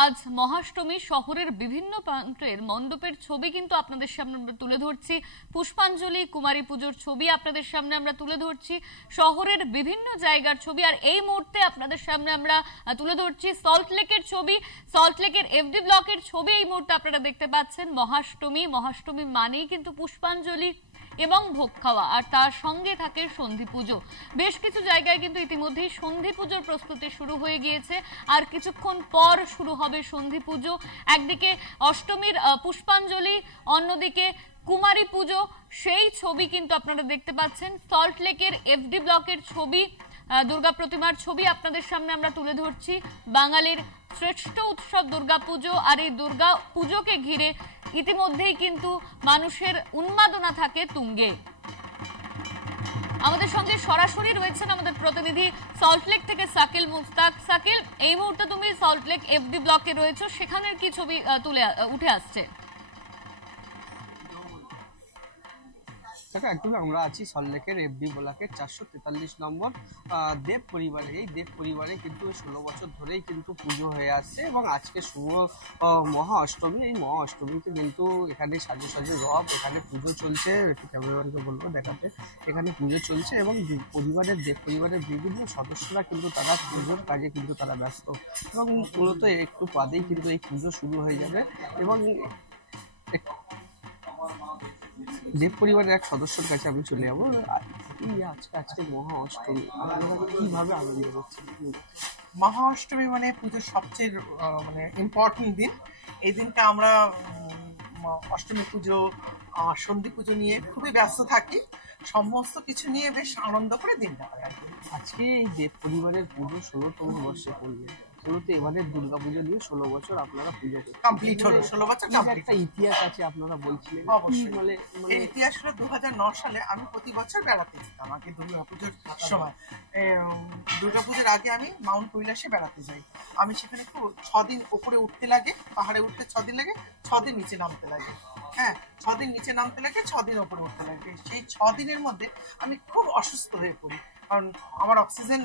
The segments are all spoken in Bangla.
আজ মহাষ্টমী শহরের বিভিন্ন প্রান্তের মণ্ডপের ছবি কিন্তু আপনাদের সামনে আমরা তুলে ধরছি। পুষ্পাঞ্জলি কুমারী পুজোর ছবি আপনাদের সামনে আমরা তুলে ধরছি, শহরের বিভিন্ন জায়গার ছবি। আর এই মুহূর্তে আপনাদের সামনে আমরা তুলে ধরছি সল্টলেকের ছবি, সল্টলেকের এফডি ব্লকের ছবি এই মুহূর্তে আপনারা দেখতে পাচ্ছেন। মহাষ্টমী মানেই কিন্তু পুষ্পাঞ্জলি এবং ভোগ খাওয়া, আর তার সঙ্গে থাকে সন্ধি পুজো। বেশ কিছু জায়গায় কিন্তু ইতিমধ্যেই সন্ধি পুজোর প্রস্তুতি শুরু হয়ে গিয়েছে, আর কিছুক্ষণ পর শুরু হবে সন্ধি পুজো। একদিকে অষ্টমীর পুষ্পাঞ্জলি, অন্যদিকে কুমারী পুজো, সেই ছবি কিন্তু আপনারা দেখতে পাচ্ছেন। সল্টলেকের এফডি ব্লকের ছবি, দুর্গা প্রতিমার ছবি আপনাদের সামনে আমরা তুলে ধরছি। বাঙালির শ্রেষ্ঠ উৎসব দুর্গাপুজো, আর এই দুর্গা পুজোকে ঘিরে ইতিমধ্যেই কিন্তু মানুষের উন্মাদনা থাকে তুঙ্গে। আমাদের সঙ্গে সরাসরি রয়েছেন আমাদের প্রতিনিধি সল্টলেক থেকে সাকিল মুস্তাক। সাকিল, এই মুহূর্তে তুমি সল্টলেক এফডি ব্লকে রয়েছো, সেখানের কি ছবি উঠে আসছে? একদমই আমরা আছি সল্টলেকের এফডি ব্লকের 443 নম্বর দেব পরিবারে। এই দেব পরিবারে কিন্তু 16 বছর ধরেই কিন্তু পুজো হয়ে আসছে, এবং আজকে শুভ মহা অষ্টমী। এই মহা অষ্টমীতে কিন্তু এখানে সাজু রব, এখানে পুজো চলছে। একটু ক্যামেরাম্যানকে বলবো দেখাতে, এখানে পুজো চলছে এবং দেব পরিবারের বিভিন্ন সদস্যরা কিন্তু তারা পুজোর কাজে কিন্তু তারা ব্যস্ত, এবং মূলত একটু বাদেই কিন্তু এই পুজো শুরু হয়ে যাবে। এবং দেব পরিবারের এক সদস্যের কাছে আমি চলে যাবো। আজকে মহা অষ্টমী, আপনারা কিভাবে আনন্দ করছেন? মহা অষ্টমী মানে পুজোর সবচেয়ে ইম্পর্টেন্ট দিন। এই দিনটা আমরা অষ্টমী পুজো, সন্ধি পুজো নিয়ে খুবই ব্যস্ত থাকি, সমস্ত কিছু নিয়ে বেশ আনন্দ করে দিনটা হয়। আজকে এই দেব পরিবারের পুজো 16তম বর্ষে পড়বে। এবারে দুর্গাপুজো নিয়ে 16 বছর আপনারা পুজো কমপ্লিট হলো। 16 বছর একটা ইতিহাস আছে আপনারা বলছিলেন। অবশ্যই এই ইতিহাস হলো 2009 সালে আমি প্রতি বছর বেড়াতে যেতাম। আগে দুর্গাপুজোর সময়, দুর্গাপুজোর আগে আমি মাউন্ট কৈলাসে বেড়াতে যাই। আমি সেখানে 6 দিন উপরে উঠতে লাগে, পাহাড়ে উঠতে 6 দিন লাগে, 6 দিন নিচে নামতে লাগে। হ্যাঁ, 6 দিন নিচে নামতে লাগে, 6 দিন উপরে উঠতে লাগে। সেই 6 দিনের মধ্যে আমি খুব অসুস্থ হয়ে পড়ি, কারণ আমার অক্সিজেন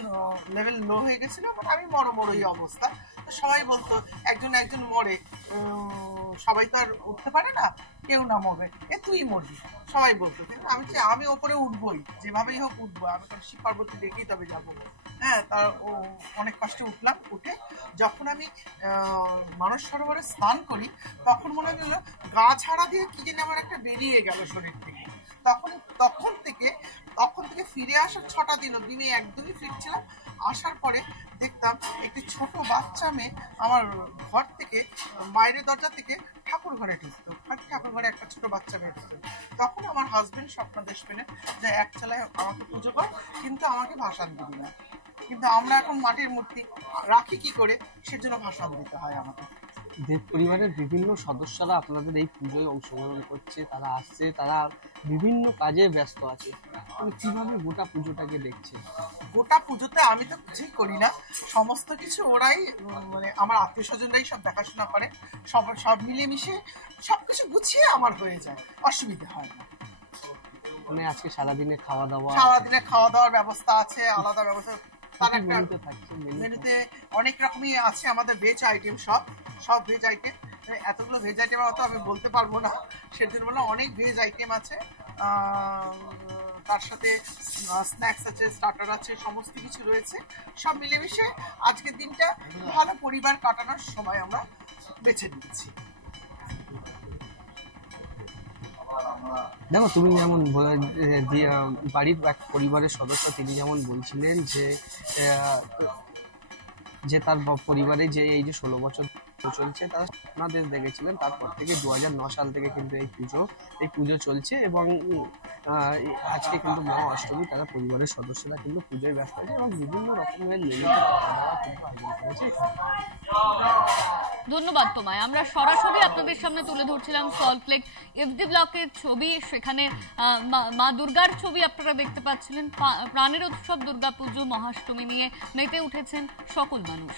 লেভেল লো হয়ে গেছিল, মানে আমি মরই অবস্থা। তো সবাই বলতো একজন মরে, সবাই তো আর উঠতে পারে না, কেউ না মরবে, তুই মরবি, সবাই বলতো। কিন্তু আমি ওপরে উঠবই, যেভাবেই হোক উঠবো, আমি কারণ শিব পার্বতী দেখেই তবে যাবো। হ্যাঁ, তার অনেক কষ্টে উঠলাম। উঠে যখন আমি মানস সরোবরে স্নান করি, তখন মনে হল গা ছাড়া দিয়ে কি যেন আমার একটা বেরিয়ে গেল শরীর থেকে। তখন থেকে ফিরে আসার 6টা দিনে একদমই ফিট ছিলাম। আসার পরে দেখতাম একটি ছোট বাচ্চা মেয়ে আমার ঘর থেকে, বাইরের দরজা থেকে ঠাকুর ঘরে ঢুকতো, ঠাকুর ঘরে একটা ছোট বাচ্চা মেয়ে ঢুকতো। তখন আমার হাজবেন্ড স্বপ্নাদেশ পেলেন যে এক চালায় আমাকে পুজো কর, কিন্তু আমাকে ভাসান দিবি না। কিন্তু আমরা এখন মাটির মূর্তি রাখি কি করে, সেজন্য ভাসান দিতে হয় আমাকে। দেব পরিবারের বিভিন্ন সদস্যরা আপনাদের এই পুজোয় অংশগ্রহণ করছে, তারা আসছে, তারা বিভিন্ন কাজে ব্যস্ত আছে। কিভাবে গোটা পুজোটাকে দেখছে? গোটা পুজোতে আমি তো কিছুই করি না, সমস্ত কিছু ওরাই, মানে আমার আত্মীয় স্বজনরাই সব দেখাশোনা করে। সব মিলেমিশে সবকিছু গুছিয়ে আমার হয়ে যায়, অসুবিধা হয় না। মানে আজকে সারাদিনে খাওয়া দাওয়ার ব্যবস্থা আছে, আলাদা ব্যবস্থা। মেনুতে অনেক রকমই আছে আমাদের ভেজ আইটেম, সব ভেজ আইটেম। এতগুলো ভেজ আইটেম হয়তো আমি বলতে পারবো না, সেজন্য বললাম অনেক ভেজ আইটেম আছে। তার সাথে স্ন্যাক্স আছে, স্টার্টার আছে, সমস্ত কিছু রয়েছে। সব মিলেমিশে আজকের দিনটা ভালো পরিবার কাটানোর সময় আমরা বেছে নিচ্ছি। দেখো, তুমি যেমন বাড়ির এক পরিবারের সদস্য, তিনি যেমন বলছিলেন যে তার পরিবারে যে এই যে 16 বছর চলছে, তারা স্বপ্নাদেশ দেখেছিলেন। তারপর থেকে 2009 সাল থেকে কিন্তু এই পুজো চলছে, এবং আজকে কিন্তু মহা অষ্টমী। তারা পরিবারের সদস্যরা কিন্তু পুজোয় ব্যস্ত আছে, এবং বিভিন্ন রকমের মেনুতে ধন্যবাদ তোমায়। আমরা সরাসরি আপনাদের সামনে তুলে ধরছিলাম সল্টলেক এফডি ব্লকের ছবি, সেখানে মা দুর্গার ছবি আপনারা দেখতে পাচ্ছিলেন। প্রাণের উৎসব দুর্গাপুজো মহাষ্টমী নিয়ে মেতে উঠেছেন সকল মানুষ।